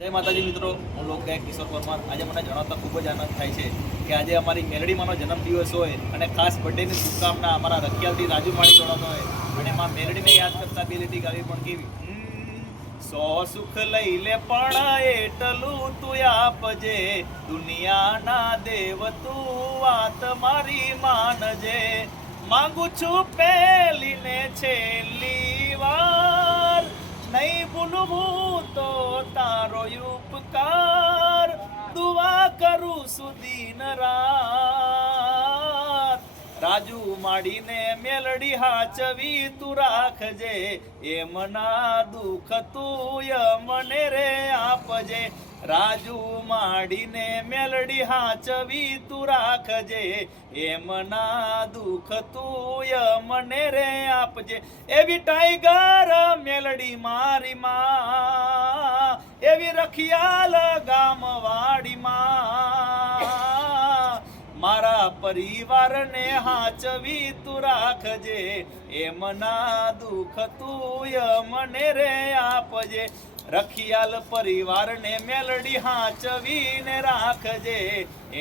જય માતાજી મિત્રો, હું લોકગાયક કિશોર પરમાર. આજે મને જણાવતા ખૂબ જ આનંદ થાય છે કે આજે અમારી મેલડીમાંનો જન્મદિવસ હોય અને ખાસ બર્થડેની શુભકામના અમારા રખિયાલથી રાજુ માળી જોડાતો હોય અને એમાં મેલડીને યાદ કરતા બે લીટી ગાવી પણ કેવી. સો સુખ લઈ લે પણ એટલું તું આપજે, દુનિયાના દેવ તું વાત મારી માનજે. માંગુ છું પહેલી ને છેલ્લી વાર, નહીં ભૂલવું તો તારો ઉપકાર. દુઆ કરું સુદીન રાત, રાજુ માડીને મેલડી હાચવી તું રાખજે. એમના દુઃખ તું મને રે આપજે. રાજુ માડીને મેલડી હાચવી તું રાખજે. એમના દુઃખ તું મને રે આપજે. એવી ટાઈગર મેલડી મારી માં, એવી રખિયાલ ગામ વાડી માં. મારા પરિવારને હાચવી તું રાખજે. એમના દુઃખ તું મને રે આપજે. રખિયાલ પરિવારને મેલડી હાચવીને રાખજે.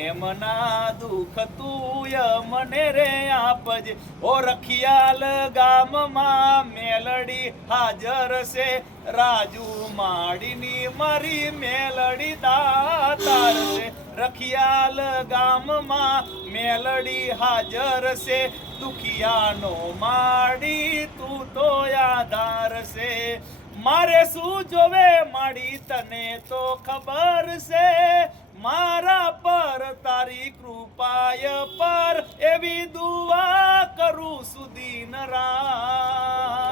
એમના દુઃખ તું મને રે આપજે. ઓ રખિયાલ ગામમાં મેલડી હાજર છે, રાજુ માડીની મારી મેલડી દાતાર છે. રખિયાલ ગામમાં મેલડી હાજર છે, દુખિયાનો માડી તું તો આધાર છે. મારે શું જોવે માડી તને તો ખબર છે, મારા પર તારી કૃપાય પર એવી દુઆ કરું સુદીન રાત.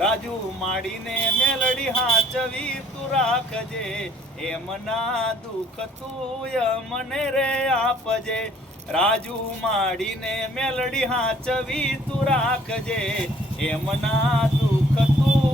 રાજુ માડીને મેલડી હાચવી તું રાખજે. એમના દુઃખ તું મને રે આપજે. રાજુ માડીને મેલડી હાચવી તું રાખજે. એમના દુઃખ તું